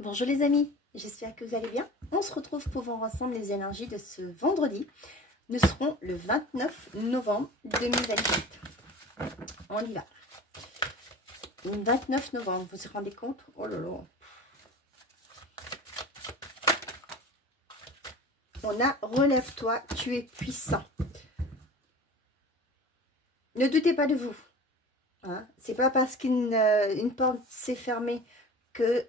Bonjour les amis, j'espère que vous allez bien. On se retrouve pour voir ensemble les énergies de ce vendredi. Nous serons le 29 novembre 2024. On y va. Le 29 novembre, vous vous rendez compte? Oh là là. On a relève-toi, tu es puissant. Ne doutez pas de vous. Hein? C'est pas parce qu'une porte s'est fermée que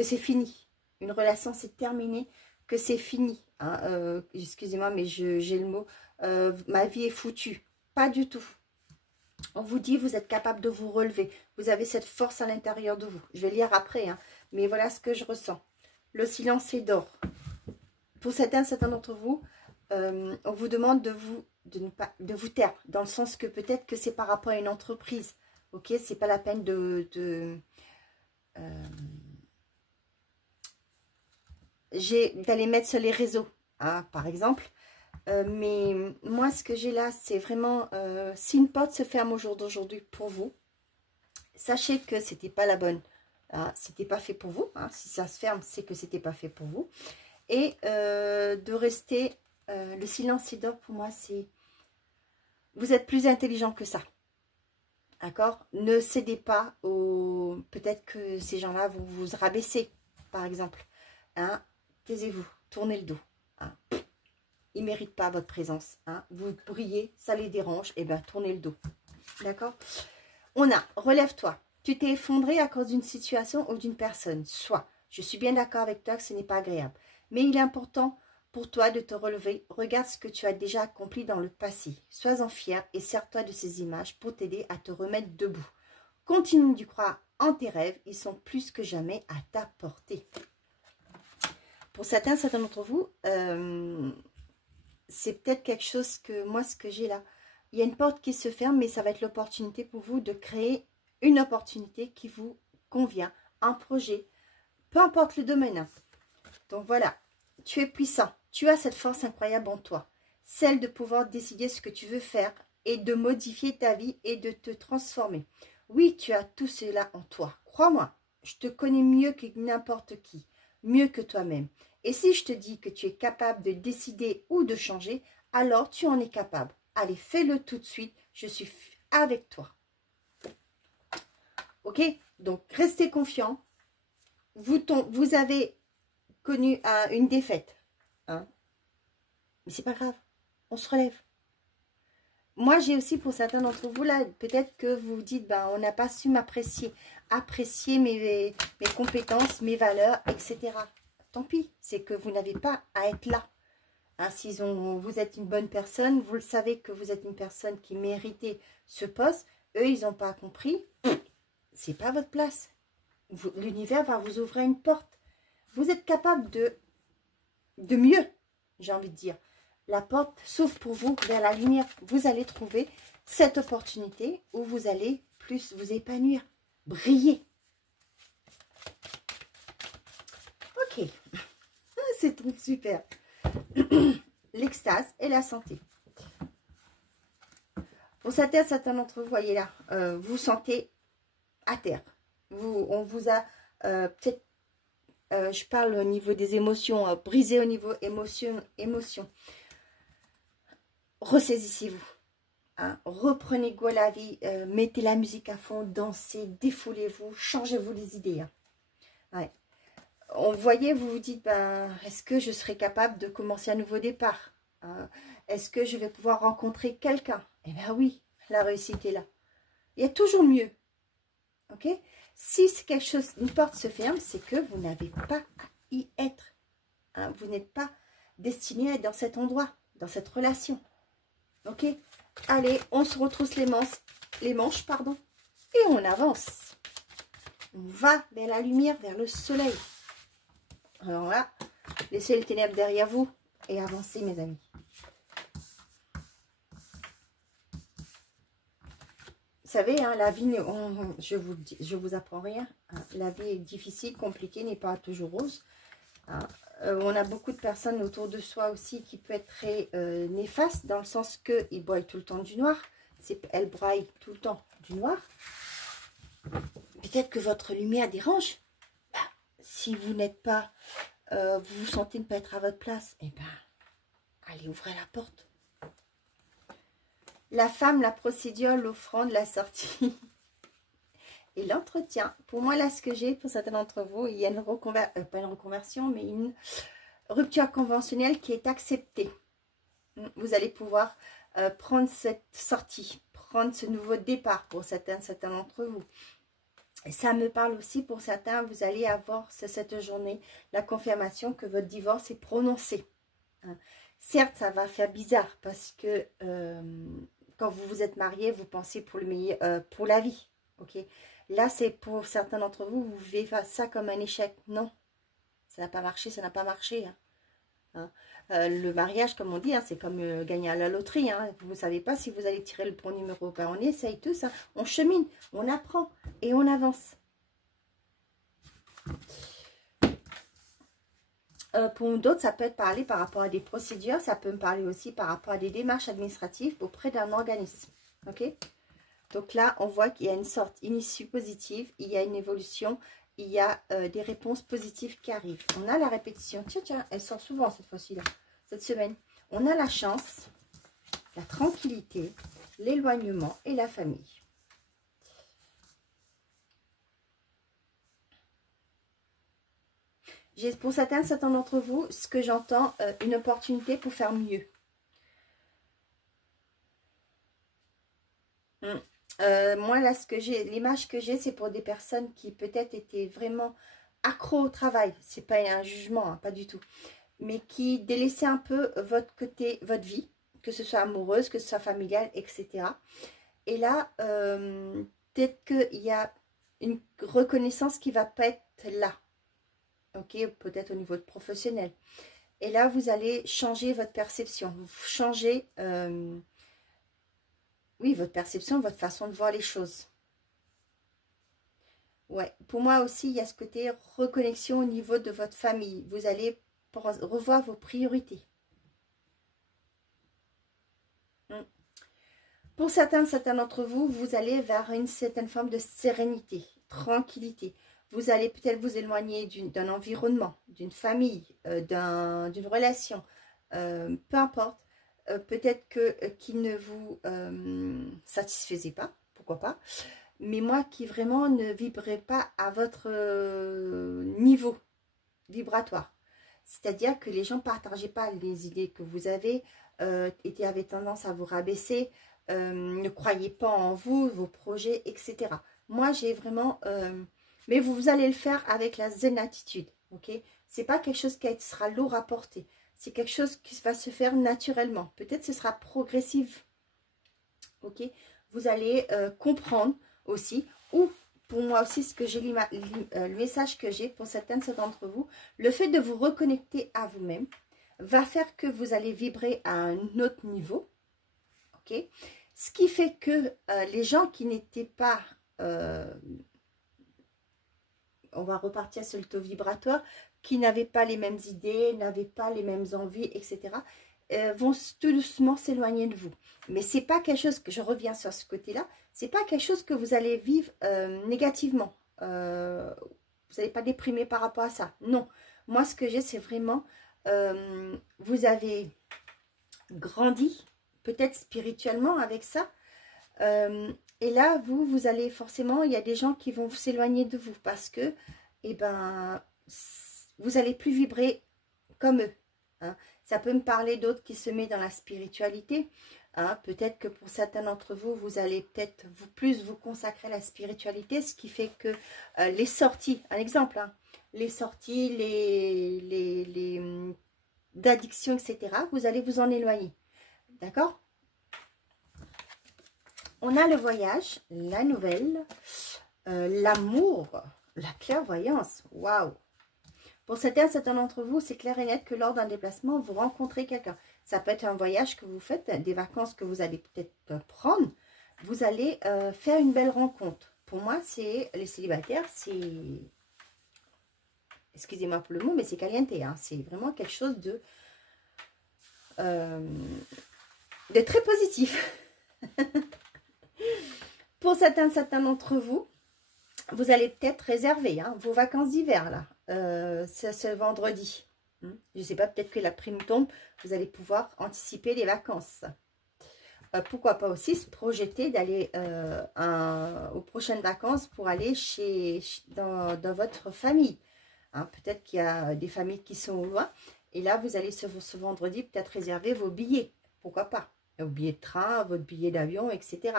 c'est fini. Une relation s'est terminée, que c'est fini. Hein? Excusez-moi, mais j'ai le mot. Ma vie est foutue. Pas du tout. On vous dit, vous êtes capable de vous relever. Vous avez cette force à l'intérieur de vous. Je vais lire après, hein, mais voilà ce que je ressens. Le silence est d'or. Pour certains d'entre vous, on vous demande de vous taire, dans le sens que peut-être que c'est par rapport à une entreprise. Ok, c'est pas la peine d'aller mettre sur les réseaux, hein, par exemple. Mais moi, ce que j'ai là, c'est vraiment, si une porte se ferme au jour d'aujourd'hui pour vous, sachez que c'était pas la bonne. Hein, c'était pas fait pour vous. Hein, si ça se ferme, c'est que c'était pas fait pour vous. Et de rester, le silence est d'or pour moi, c'est, vous êtes plus intelligent que ça. D'accord? Ne cédez pas au, peut-être que ces gens-là vont vous rabaisser, par exemple. Hein, taisez-vous, tournez le dos. Hein. Ils ne méritent pas votre présence. Hein. Vous brillez, ça les dérange, et bien tournez le dos. D'accord? On a, relève-toi. Tu t'es effondré à cause d'une situation ou d'une personne. Soit, je suis bien d'accord avec toi que ce n'est pas agréable. Mais il est important pour toi de te relever. Regarde ce que tu as déjà accompli dans le passé. Sois-en fier et sers-toi de ces images pour t'aider à te remettre debout. Continue d'y croire en tes rêves. Ils sont plus que jamais à ta portée. Pour certains d'entre vous, c'est peut-être quelque chose que moi, ce que j'ai là. Il y a une porte qui se ferme, mais ça va être l'opportunité pour vous de créer une opportunité qui vous convient. Un projet, peu importe le domaine. Hein. Donc voilà, tu es puissant. Tu as cette force incroyable en toi. Celle de pouvoir décider ce que tu veux faire et de modifier ta vie et de te transformer. Oui, tu as tout cela en toi. Crois-moi, je te connais mieux que n'importe qui. Mieux que toi-même. Et si je te dis que tu es capable de décider ou de changer, alors tu en es capable. Allez, fais-le tout de suite. Je suis avec toi. Ok? Donc, restez confiants. Vous avez connu une défaite. Hein? Mais c'est pas grave. On se relève. Moi, j'ai aussi pour certains d'entre vous, là, peut-être que vous vous dites, ben, on n'a pas su m'apprécier. Apprécier mes compétences, mes valeurs, etc. Tant pis, c'est que vous n'avez pas à être là. Hein, vous êtes une bonne personne, vous le savez que vous êtes une personne qui méritait ce poste. Eux, ils n'ont pas compris. C'est pas votre place. L'univers va vous ouvrir une porte. Vous êtes capable de mieux, j'ai envie de dire. La porte s'ouvre pour vous vers la lumière. Vous allez trouver cette opportunité où vous allez plus vous épanouir, briller. Ok, c'est tout super. L'extase et la santé. Pour certains d'entre vous, voyez là, vous vous sentez à terre. On vous a peut-être, je parle au niveau des émotions, brisé au niveau émotion. Ressaisissez-vous. Hein, reprenez goût à la vie, mettez la musique à fond, dansez, défoulez-vous, changez-vous les idées. Hein. Ouais. Vous voyez, vous vous dites, ben, est-ce que je serai capable de commencer un nouveau départ? Est-ce que je vais pouvoir rencontrer quelqu'un? Eh bien oui, la réussite est là. Il y a toujours mieux. Ok? Si c'est quelque chose, une porte se ferme, c'est que vous n'avez pas à y être. Hein, vous n'êtes pas destiné à être dans cet endroit, dans cette relation. Ok? Allez, on se retrousse les manches, pardon, et on avance. On va vers la lumière, vers le soleil. Alors là, laissez les ténèbres derrière vous et avancez, mes amis. Vous savez, hein, la vie, je vous apprends rien. Hein, la vie est difficile, compliquée, n'est pas toujours rose. Hein, on a beaucoup de personnes autour de soi aussi qui peuvent être très néfastes, dans le sens qu'ils broient tout le temps du noir. Elles braillent tout le temps du noir. Peut-être que votre lumière dérange. Bah, si vous n'êtes pas, vous vous sentez ne pas être à votre place, eh ben, allez, ouvrez la porte. La femme, la procédure, l'offrande, la sortie et l'entretien. Pour moi, là, ce que j'ai, pour certains d'entre vous, il y a une pas une reconversion, mais une rupture conventionnelle qui est acceptée. Vous allez pouvoir prendre cette sortie, prendre ce nouveau départ pour certains d'entre vous. Et ça me parle aussi pour certains, vous allez avoir cette journée la confirmation que votre divorce est prononcé. Certes, ça va faire bizarre parce que quand vous vous êtes mariés, vous pensez pour le meilleur, pour la vie. Ok. Là, c'est pour certains d'entre vous, vous vivez ça comme un échec. Non, ça n'a pas marché, ça n'a pas marché. Le mariage, comme on dit, c'est comme gagner à la loterie. Vous ne savez pas si vous allez tirer le bon numéro. On essaye tous. On chemine, on apprend et on avance. Pour d'autres, ça peut être parlé par rapport à des procédures. Ça peut me parler aussi par rapport à des démarches administratives auprès d'un organisme. Ok. Donc là, on voit qu'il y a une issue positive. Il y a une évolution. Il y a des réponses positives qui arrivent. On a la répétition. Tiens, elle sort souvent cette fois-ci, cette semaine. On a la chance, la tranquillité, l'éloignement et la famille. J'ai pour certains d'entre vous, ce que j'entends, une opportunité pour faire mieux. Moi, là, l'image que j'ai, c'est pour des personnes qui peut-être étaient vraiment accro au travail. C'est pas un jugement, pas du tout. Mais qui délaissaient un peu votre côté, votre vie, que ce soit amoureuse, que ce soit familiale, etc. Et là, peut-être qu'il y a une reconnaissance qui va pas être là. Ok, peut-être au niveau de professionnel. Et là, vous allez changer votre perception. Vous changez, oui, votre perception, votre façon de voir les choses. Ouais, pour moi aussi, il y a ce côté reconnexion au niveau de votre famille. Vous allez revoir vos priorités. Pour certains d'entre vous, vous allez vers une certaine forme de sérénité, tranquillité. Vous allez peut-être vous éloigner d'un environnement, d'une famille, d'une relation, peu importe. Peut-être qui ne vous satisfaisait pas, pourquoi pas. Mais moi qui vraiment ne vibrerai pas à votre niveau vibratoire. C'est-à-dire que les gens ne partageaient pas les idées que vous avez, avaient tendance à vous rabaisser, ne croyaient pas en vous, vos projets, etc. Moi, j'ai vraiment... mais vous allez le faire avec la zen attitude, ok? C'est pas quelque chose qui sera lourd à porter. C'est quelque chose qui va se faire naturellement. Peut-être ce sera progressif, ok? Vous allez comprendre aussi, ou pour moi aussi, ce que j'ai le message que j'ai pour certains d'entre vous, le fait de vous reconnecter à vous-même va faire que vous allez vibrer à un autre niveau, ok? Ce qui fait que les gens qui n'étaient pas, on va repartir sur le taux vibratoire, qui n'avaient pas les mêmes idées, n'avaient pas les mêmes envies, etc., vont tout doucement s'éloigner de vous. Mais c'est pas quelque chose que je reviens sur ce côté-là, c'est pas quelque chose que vous allez vivre négativement. Vous n'allez pas déprimer par rapport à ça. Non. Moi, ce que j'ai, c'est vraiment, vous avez grandi, peut-être spirituellement avec ça. Et là, vous allez forcément, il y a des gens qui vont s'éloigner de vous parce que, eh ben, vous n'allez plus vibrer comme eux. Ça peut me parler d'autres qui se mettent dans la spiritualité. Peut-être que pour certains d'entre vous, vous allez peut-être plus vous consacrer à la spiritualité, ce qui fait que les sorties, un exemple, les sorties, les d'addiction, etc., vous allez vous en éloigner. D'accord? On a le voyage, la nouvelle, l'amour, la clairvoyance. Waouh! Pour certains d'entre vous, c'est clair et net que lors d'un déplacement, vous rencontrez quelqu'un. Ça peut être un voyage que vous faites, des vacances que vous allez peut-être prendre. Vous allez faire une belle rencontre. Pour moi, c'est les célibataires, c'est... Excusez-moi pour le mot, mais c'est caliente. C'est vraiment quelque chose de très positif. Pour certains d'entre vous, vous allez peut-être réserver vos vacances d'hiver là. c'est ce vendredi. Je ne sais pas, peut-être que la prime tombe, vous allez pouvoir anticiper les vacances. Pourquoi pas aussi se projeter d'aller aux prochaines vacances pour aller dans votre famille. Hein, peut-être qu'il y a des familles qui sont au loin. Et là, vous allez ce vendredi peut-être réserver vos billets. Pourquoi pas? Vos billets de train, votre billet d'avion, etc.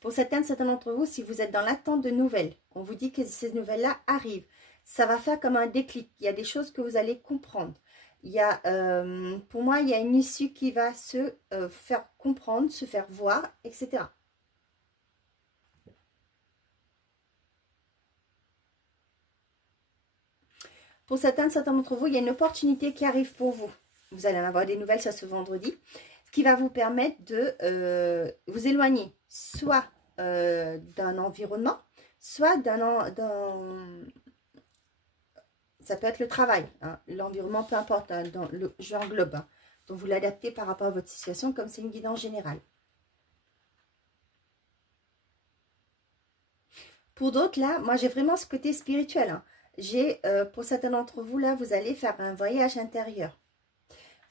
Pour certains d'entre vous, si vous êtes dans l'attente de nouvelles, on vous dit que ces nouvelles-là arrivent. Ça va faire comme un déclic. Il y a des choses que vous allez comprendre. Il y a, pour moi, il y a une issue qui va se faire comprendre, se faire voir, etc. Pour certains d'entre vous, il y a une opportunité qui arrive pour vous. Vous allez en avoir des nouvelles ce vendredi, ce qui va vous permettre de vous éloigner, soit d'un environnement, soit ça peut être le travail, hein, l'environnement, peu importe, hein, j'englobe. Hein. Donc, vous l'adaptez par rapport à votre situation, comme c'est une guidance générale. Pour d'autres, là, moi, j'ai vraiment ce côté spirituel. Hein. Pour certains d'entre vous, là, vous allez faire un voyage intérieur.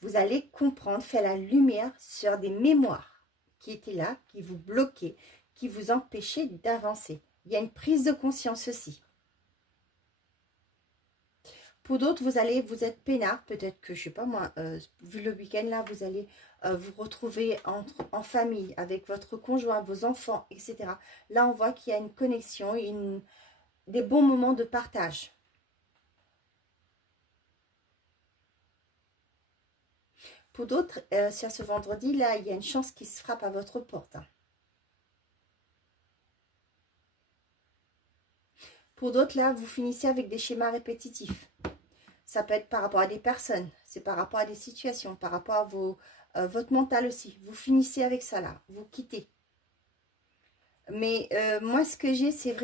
Vous allez comprendre, faire la lumière sur des mémoires qui étaient là, qui vous bloquaient, qui vous empêchaient d'avancer. Il y a une prise de conscience aussi. Pour d'autres, vous êtes peinard, peut-être que, je ne sais pas moi, vu le week-end là, vous allez vous retrouver en famille, avec votre conjoint, vos enfants, etc. Là, on voit qu'il y a une connexion, des bons moments de partage. Pour d'autres, sur ce vendredi, là, il y a une chance qui se frappe à votre porte. Hein. Pour d'autres, là, vous finissez avec des schémas répétitifs. Ça peut être par rapport à des personnes, c'est par rapport à des situations, par rapport à votre mental aussi. Vous finissez avec ça, là, vous quittez. Mais moi, ce que j'ai, c'est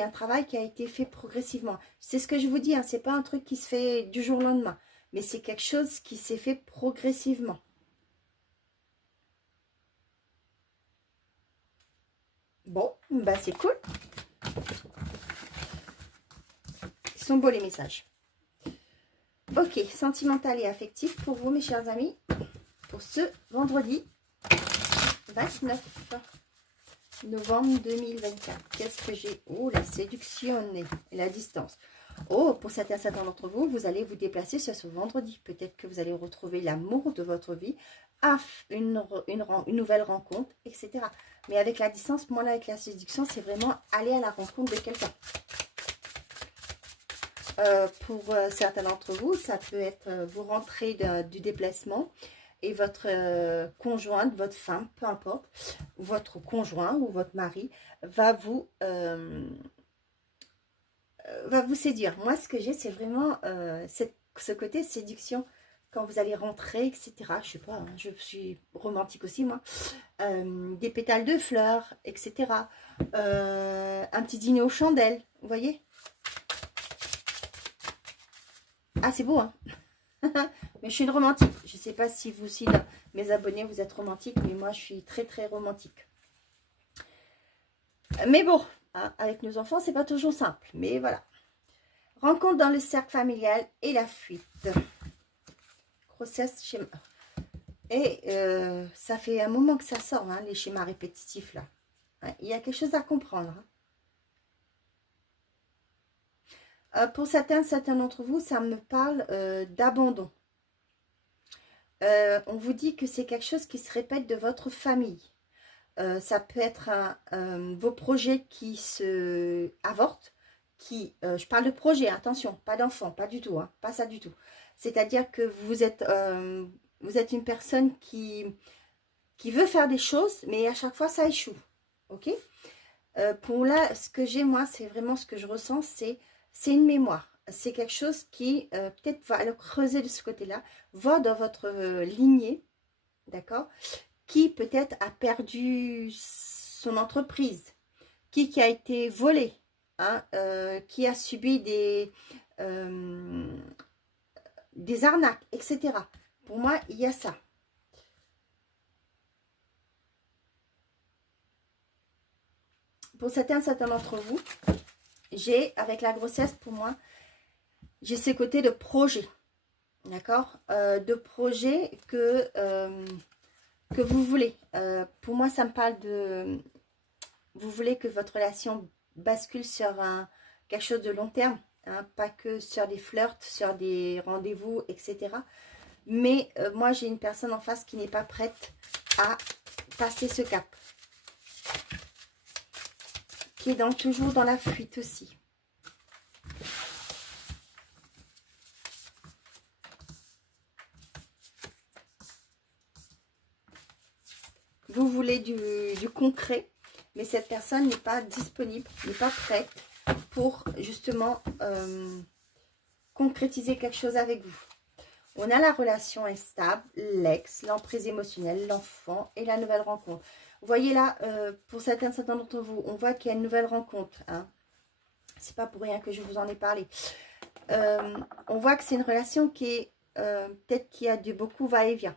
un travail qui a été fait progressivement. C'est ce que je vous dis, hein, c'est pas un truc qui se fait du jour au lendemain. Mais c'est quelque chose qui s'est fait progressivement. Bon, bah c'est cool. Ils sont beaux les messages. Ok, sentimental et affectif pour vous mes chers amis. Pour ce vendredi 29 novembre 2024. Qu'est-ce que j'ai? Oh, la séduction et la distance. Oh, pour certains d'entre vous, vous allez vous déplacer sur ce vendredi. Peut-être que vous allez retrouver l'amour de votre vie, une nouvelle rencontre, etc. Mais avec la distance, moi, là, avec la séduction, c'est vraiment aller à la rencontre de quelqu'un. Pour certains d'entre vous, ça peut être vous rentrez du déplacement et votre conjointe, votre femme, peu importe, votre conjoint ou votre mari va vous séduire. Moi, ce que j'ai, c'est vraiment ce côté séduction quand vous allez rentrer, etc. Je sais pas, hein, je suis romantique aussi, moi. Des pétales de fleurs, etc. Un petit dîner aux chandelles, vous voyez? Ah, c'est beau, hein. Mais je suis une romantique. Je ne sais pas si vous aussi, mes abonnés, vous êtes romantiques, mais moi, je suis très, très romantique. Mais bon, hein, avec nos enfants, c'est pas toujours simple. Mais voilà. Rencontre dans le cercle familial et la fuite. Grossesse, schéma. Et ça fait un moment que ça sort, hein, les schémas répétitifs, là. Ouais, il y a quelque chose à comprendre. Hein. Pour certains d'entre vous, ça me parle d'abandon. On vous dit que c'est quelque chose qui se répète de votre famille. Ça peut être vos projets qui se avortent. Je parle de projet, attention, pas d'enfant, pas du tout, hein, pas ça du tout. C'est-à-dire que vous êtes une personne qui veut faire des choses, mais à chaque fois, ça échoue. Ok? Pour là, ce que j'ai, moi, c'est vraiment ce que je ressens, c'est une mémoire. C'est quelque chose qui, peut-être, va le creuser de ce côté-là, voir dans votre lignée, d'accord, qui, peut-être, a perdu son entreprise, qui a été volé, hein, qui a subi des arnaques, etc. Pour moi, il y a ça. pour certains d'entre vous, j'ai, avec la grossesse, pour moi, j'ai ces côtés de projet. D'accord, de projet que vous voulez. Pour moi, ça me parle de... Vous voulez que votre relation bascule sur quelque chose de long terme. Hein, pas que sur des flirts, sur des rendez-vous, etc. Mais moi, j'ai une personne en face qui n'est pas prête à passer ce cap. Qui est toujours dans la fuite aussi. Vous voulez du concret, mais cette personne n'est pas disponible, n'est pas prête pour justement concrétiser quelque chose avec vous. On a la relation instable, l'ex, l'emprise émotionnelle, l'enfant et la nouvelle rencontre. Vous voyez là, pour certains d'entre vous, on voit qu'il y a une nouvelle rencontre. Hein. C'est pas pour rien que je vous en ai parlé. On voit que c'est une relation qui est peut-être qui a du beaucoup va-et-vient.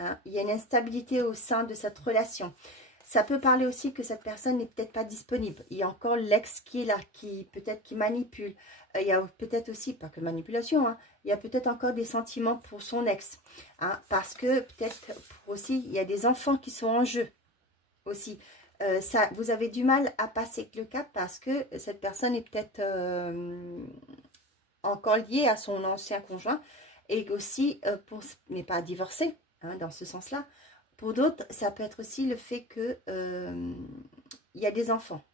Hein, il y a une instabilité au sein de cette relation. Ça peut parler aussi que cette personne n'est peut-être pas disponible. Il y a encore l'ex qui est là, qui peut-être qui manipule. Il y a peut-être aussi, pas que manipulation, hein, il y a peut-être encore des sentiments pour son ex. Hein, parce que peut-être aussi, il y a des enfants qui sont en jeu aussi. Vous avez du mal à passer le cap parce que cette personne est peut-être encore liée à son ancien conjoint et aussi, mais pas divorcée. Hein, dans ce sens-là. Pour d'autres, ça peut être aussi le fait que il y a des enfants.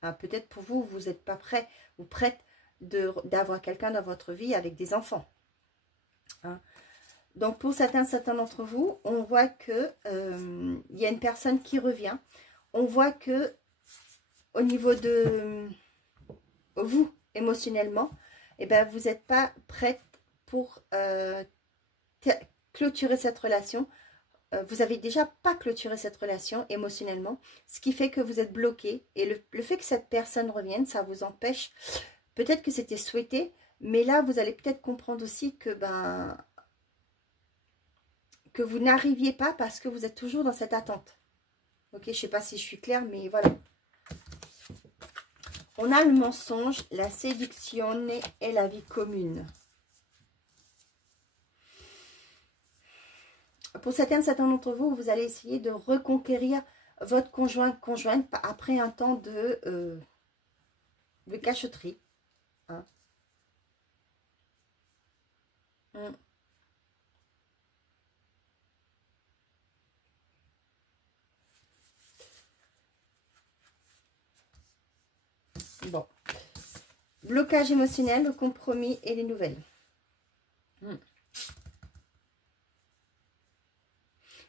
Hein, peut-être pour vous, vous n'êtes pas prêt ou prête d'avoir quelqu'un dans votre vie avec des enfants. Hein. Donc, pour certains d'entre vous, on voit que il y a une personne qui revient. On voit que au niveau de vous, émotionnellement, eh ben, vous n'êtes pas prête pour clôturer cette relation. Vous avez déjà pas clôturé cette relation émotionnellement, ce qui fait que vous êtes bloqué. Et le fait que cette personne revienne, ça vous empêche. Peut-être que c'était souhaité, mais là, vous allez peut-être comprendre aussi que, que vous n'arriviez pas parce que vous êtes toujours dans cette attente. Ok, je ne sais pas si je suis claire, mais voilà. On a le mensonge, la séduction et la vie commune. Pour certains d'entre vous, vous allez essayer de reconquérir votre conjointe après un temps de cachotterie. Hein. Bon. Blocage émotionnel, le compromis et les nouvelles.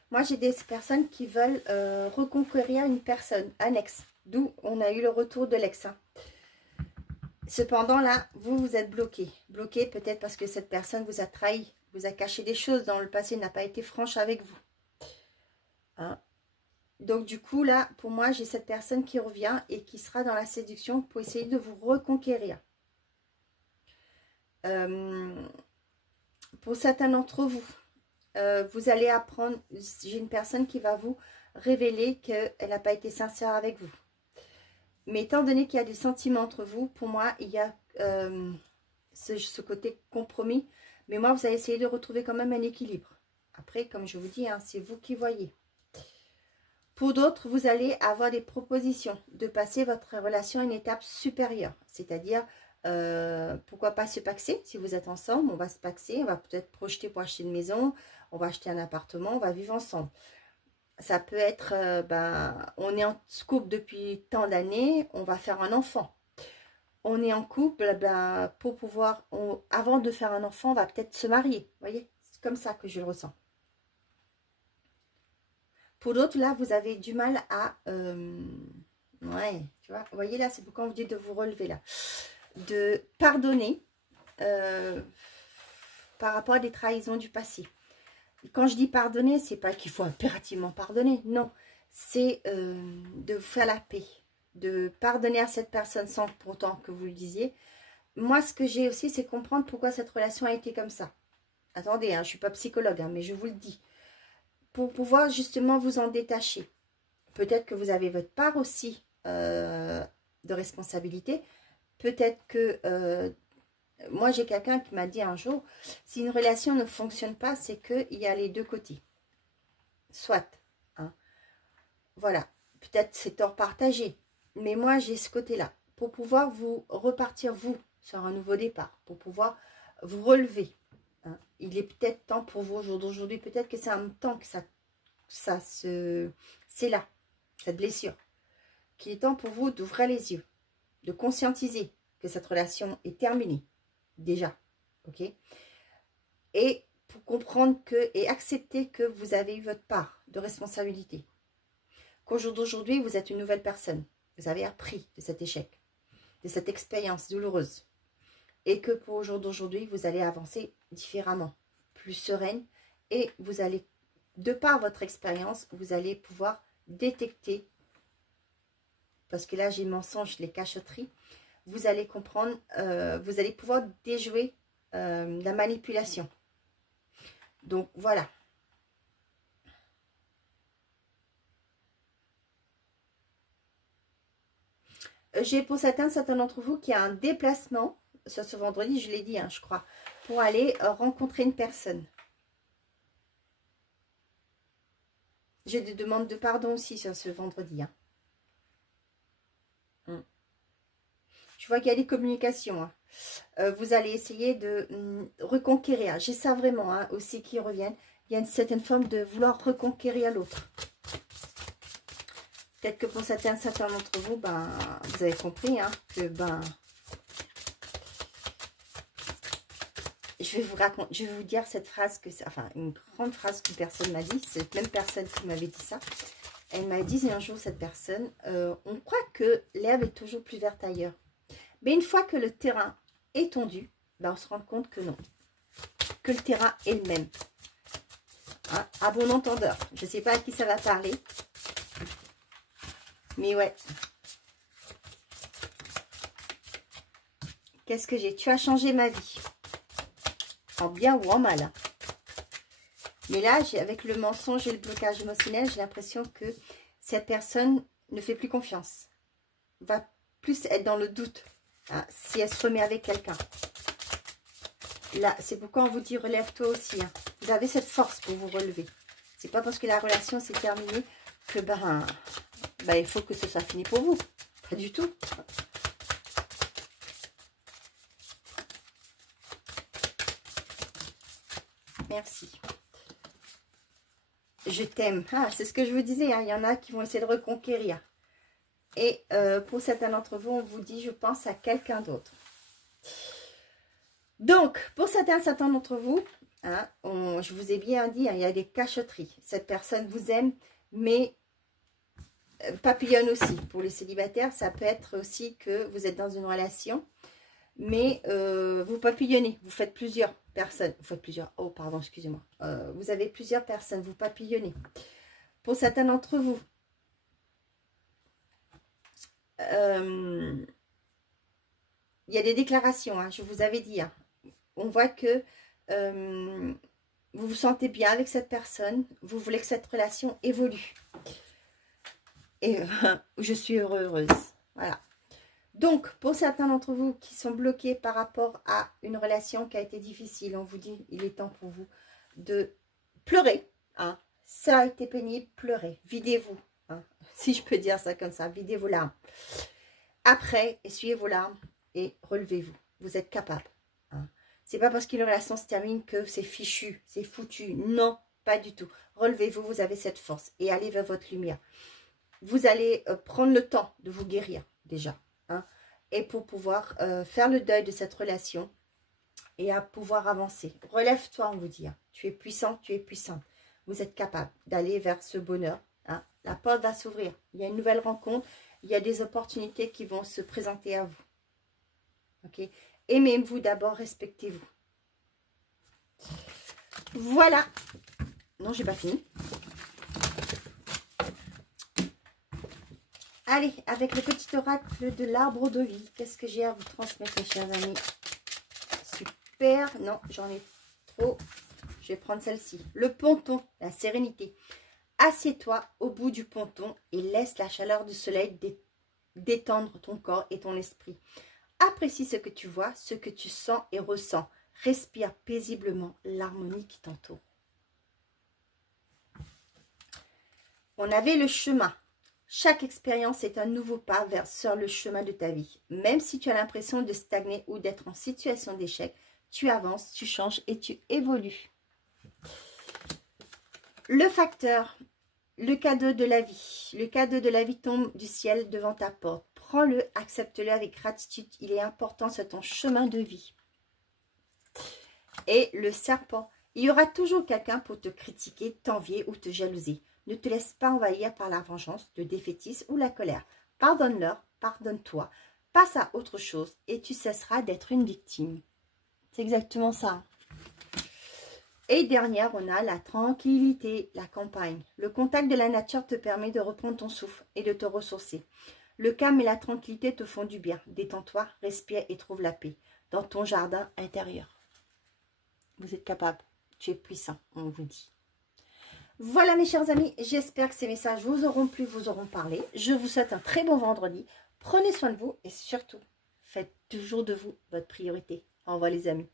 Moi, j'ai des personnes qui veulent reconquérir une personne, un ex. D'où on a eu le retour de l'ex. Hein. Cependant, là, vous êtes bloqué. Bloqué peut-être parce que cette personne vous a trahi, vous a caché des choses dans le passé, n'a pas été franche avec vous. Hein. Donc, du coup, là, pour moi, j'ai cette personne qui revient et qui sera dans la séduction pour essayer de vous reconquérir. Pour certains d'entre vous, vous allez apprendre, j'ai une personne qui va vous révéler qu'elle n'a pas été sincère avec vous. Mais étant donné qu'il y a des sentiments entre vous, pour moi, il y a ce côté compromis. Mais moi, vous allez essayer de retrouver quand même un équilibre. Après, comme je vous dis, hein, c'est vous qui voyez. Pour d'autres, vous allez avoir des propositions de passer votre relation à une étape supérieure. C'est-à-dire, pourquoi pas se paxer? Si vous êtes ensemble, on va se paxer, on va peut-être projeter pour acheter une maison, on va acheter un appartement, on va vivre ensemble. Ça peut être, on est en couple depuis tant d'années, on va faire un enfant. On est en couple, pour pouvoir, avant de faire un enfant, on va peut-être se marier. Vous voyez, c'est comme ça que je le ressens. Pour d'autres, là, vous avez du mal à... ouais, tu vois, vous voyez là, c'est pourquoi on vous dit de vous relever là. De pardonner par rapport à des trahisons du passé. Quand je dis pardonner, c'est pas qu'il faut impérativement pardonner, non. C'est de vous faire la paix, de pardonner à cette personne sans pourtant que vous le disiez. Moi, ce que j'ai aussi, c'est comprendre pourquoi cette relation a été comme ça. Attendez, hein, je ne suis pas psychologue, hein, mais je vous le dis. Pour pouvoir justement vous en détacher. Peut-être que vous avez votre part aussi de responsabilité. Peut-être que moi j'ai quelqu'un qui m'a dit un jour, si une relation ne fonctionne pas, c'est qu'il y a les deux côtés. Soit, hein. Voilà, peut-être c'est tort partagé, mais moi j'ai ce côté-là. Pour pouvoir vous repartir, vous, sur un nouveau départ, pour pouvoir vous relever. Hein. Il est peut-être temps pour vous, au jour d'aujourd'hui, peut-être que c'est un temps que c'est là, cette blessure, qu'il est temps pour vous d'ouvrir les yeux, de conscientiser que cette relation est terminée, déjà, ok? Et pour comprendre que, et accepter que vous avez eu votre part de responsabilité, qu'au jour d'aujourd'hui, vous êtes une nouvelle personne, vous avez appris de cet échec, de cette expérience douloureuse, et que pour au jour d'aujourd'hui, vous allez avancer différemment, plus sereine, et vous allez, de par votre expérience, vous allez pouvoir détecter, parce que là j'ai mensonge, les cachotteries, vous allez comprendre, vous allez pouvoir déjouer la manipulation. Donc voilà. J'ai pour certains d'entre vous qui a un déplacement sur ce vendredi, je l'ai dit, hein, je crois, pour aller rencontrer une personne. J'ai des demandes de pardon aussi sur ce vendredi. Hein. Je vois qu'il y a des communications. Hein. Vous allez essayer de reconquérir. J'ai ça vraiment hein, aussi qui reviennent. Il y a une certaine forme de vouloir reconquérir l'autre. Peut-être que pour certains d'entre vous, ben, vous avez compris hein, que ben, je vais vous dire cette phrase, enfin une grande phrase qu'une personne m'a dit, cette même personne qui m'avait dit ça. Elle m'a dit un jour, cette personne, on croit que l'herbe est toujours plus verte ailleurs. Mais une fois que le terrain est tondu, ben, on se rend compte que non. Que le terrain est le même. Hein, à bon entendeur. Je ne sais pas à qui ça va parler. Mais ouais. Qu'est-ce que j'ai? Tu as changé ma vie. En bien ou en mal. Mais là, avec le mensonge et le blocage émotionnel, j'ai l'impression que cette personne ne fait plus confiance. Va plus être dans le doute. Hein, si elle se remet avec quelqu'un. Là, c'est pourquoi on vous dit relève-toi aussi. Hein. Vous avez cette force pour vous relever. C'est pas parce que la relation s'est terminée que ben, il faut que ce soit fini pour vous. Pas du tout. Merci. Je t'aime. Ah, c'est ce que je vous disais. Hein. Il y en a qui vont essayer de reconquérir. Et pour certains d'entre vous, on vous dit je pense à quelqu'un d'autre. Donc, pour certains d'entre vous, hein, je vous ai bien dit, hein, il y a des cachotteries. Cette personne vous aime, mais papillonne aussi. Pour les célibataires, ça peut être aussi que vous êtes dans une relation, mais vous papillonnez. Vous faites plusieurs personnes. Vous faites plusieurs... Oh, pardon, excusez-moi. Vous avez plusieurs personnes. Vous papillonnez. Pour certains d'entre vous, il y a des déclarations, hein, je vous avais dit. Hein. On voit que vous vous sentez bien avec cette personne. Vous voulez que cette relation évolue. Et je suis heureuse. Voilà. Donc, pour certains d'entre vous qui sont bloqués par rapport à une relation qui a été difficile, on vous dit, il est temps pour vous de pleurer. Hein. Ça a été pénible, pleurez. Videz-vous. Hein. Si je peux dire ça comme ça, videz vos larmes. Après, essuyez vos larmes et relevez-vous. Vous êtes capable. Hein. C'est pas parce qu'une relation se termine que c'est fichu, c'est foutu. Non, pas du tout. Relevez-vous, vous avez cette force et allez vers votre lumière. Vous allez prendre le temps de vous guérir déjà. Hein, et pour pouvoir faire le deuil de cette relation et à pouvoir avancer. Relève-toi, on vous dit. Hein. Tu es puissant, tu es puissante. Vous êtes capable d'aller vers ce bonheur. Hein. La porte va s'ouvrir. Il y a une nouvelle rencontre. Il y a des opportunités qui vont se présenter à vous. Ok. Aimez-vous d'abord, respectez-vous. Voilà. Non, j'ai pas fini. Allez, avec le petit oracle de l'arbre de vie, qu'est-ce que j'ai à vous transmettre, mes chers amis? Super. Non, j'en ai trop. Je vais prendre celle-ci. Le ponton, la sérénité. Assieds-toi au bout du ponton et laisse la chaleur du soleil détendre ton corps et ton esprit. Apprécie ce que tu vois, ce que tu sens et ressens. Respire paisiblement l'harmonie qui t'entoure. On avait le chemin. Chaque expérience est un nouveau pas sur le chemin de ta vie. Même si tu as l'impression de stagner ou d'être en situation d'échec, tu avances, tu changes et tu évolues. Le facteur, le cadeau de la vie. Le cadeau de la vie tombe du ciel devant ta porte. Prends-le, accepte-le avec gratitude. Il est important sur ton chemin de vie. Et le serpent. Il y aura toujours quelqu'un pour te critiquer, t'envier ou te jalouser. Ne te laisse pas envahir par la vengeance, le défaitisme ou la colère. Pardonne-leur, pardonne-toi. Passe à autre chose et tu cesseras d'être une victime. C'est exactement ça. Et dernière, on a la tranquillité, la campagne. Le contact de la nature te permet de reprendre ton souffle et de te ressourcer. Le calme et la tranquillité te font du bien. Détends-toi, respire et trouve la paix dans ton jardin intérieur. Vous êtes capable. Tu es puissant, on vous dit. Voilà mes chers amis, j'espère que ces messages vous auront plu, vous auront parlé. Je vous souhaite un très bon vendredi. Prenez soin de vous et surtout, faites toujours de vous votre priorité. Au revoir les amis.